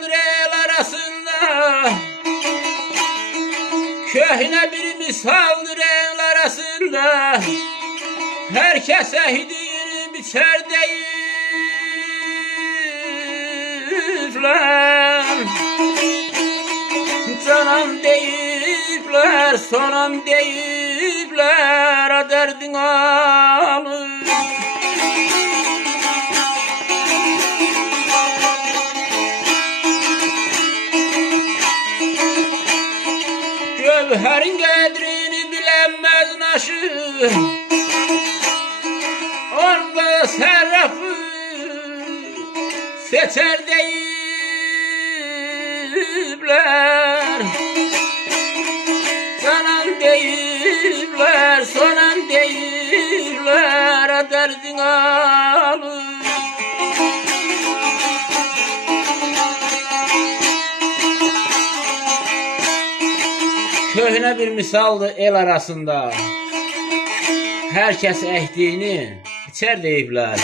misaldır el arasında, köhne bir misaldır el arasında. Herkes ehdiğini biçer deyipler, canım deyipler, sonam deyipler, a derdin alır. Gövherin kadrini bilenmez naşı, onda serrafı seçer deyipler, canan deyipler, sonan deyipler, a derdin alır. Köhne bir misaldı el arasında, herkes ehdiğini biçer deyipler.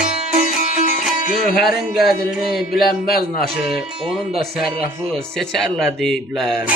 Gövherin qədrini bilenmez naşı, onun da serrafı seçerler deyipler.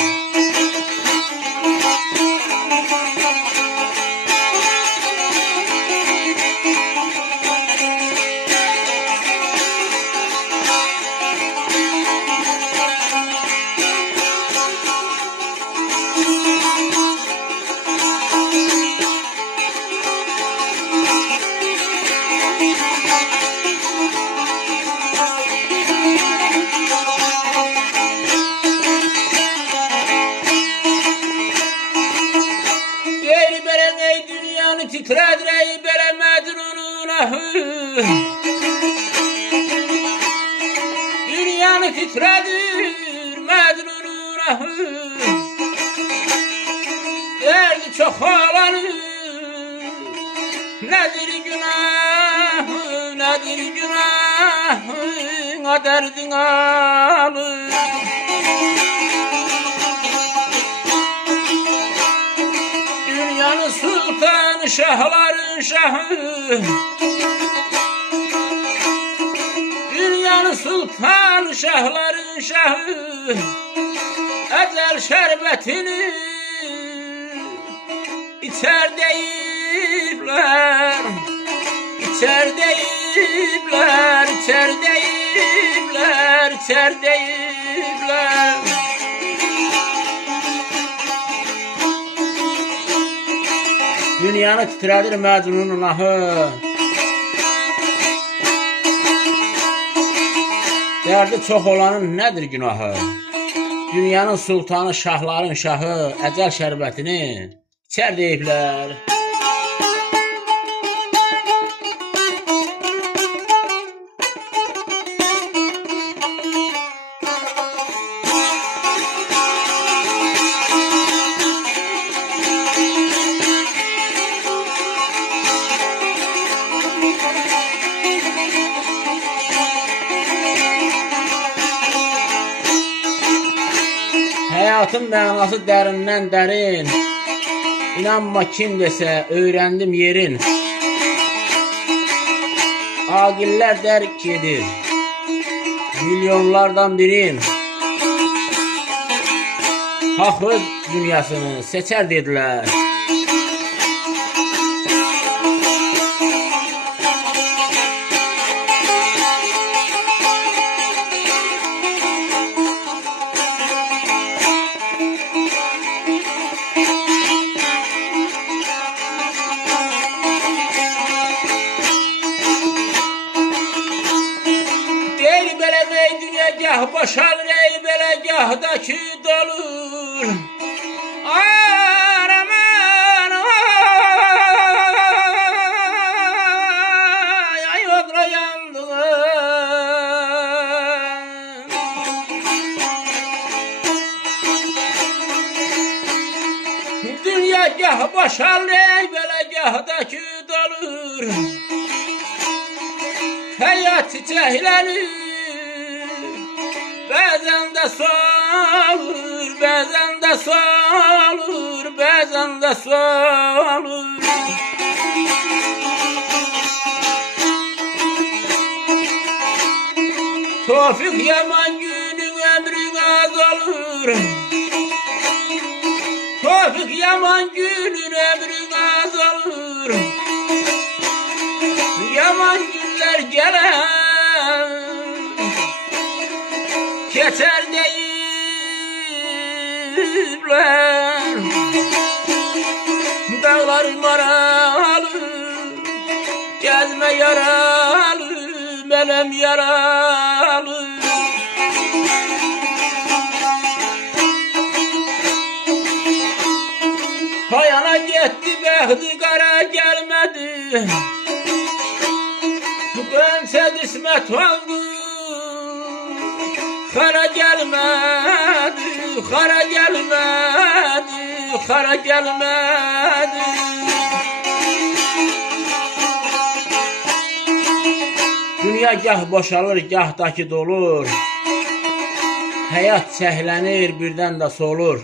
Titredir ey bele Mecnun'un ahı, dünyanı titredir Mecnun'un ahı. Derdi çok olanın nedir günahı, nedir günahı, a derdin alır. Dünyanın sultanı, şahların şahı, dünyanın sultanı, şahların şahı, ecel şerbetini içer deyipler, içer deyipler, içer deyipler, içer deyipler. Dünyanı titredir Mecnun'un ahı, derdi çok olanın nedir günahı? Dünyanın sultanı, şahların şahı, ecel şerbetini içer deyipler. Hayatın mənası dərindən dərin, İnanma kim desə öyrəndim yerin. Agillər dərk edir milyonlardan birin, haq öz dünyasını seçər dedilər. Gah boşalır ey belə, gahdakı dolur. Araman ay odra yandım. Dünya gah boşalır ey belə, gahdakı dolur. Hayat çiçeklenir, bazen de solur, bazen de solur, bazen de solur. Tofik yaman günün ömrü olur. Tofik yaman günün ömrü az olur. Yaman günler gelir, geçer deyipler. Dağlar maralı, gezme yaralı, melem yaralı. Hayana gitti behdi kara gelmedi. Dönse kısmet oldu. Kara gelmedi, kara gelmedi, kara gelmedi. Dünya gah boşalır, gah da ki dolur. Hayat çəhlənir, birdən də solur.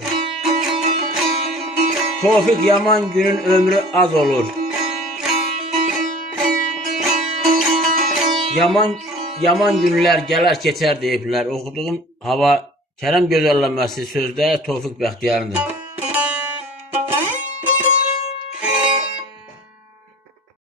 Tofik yaman günün ömrü az olur. Yaman günlər gələr keçər deyiblər. Oxuduğum hava Kərəm gözəlləməsi sözdə Tofik Bəxtiyarındır.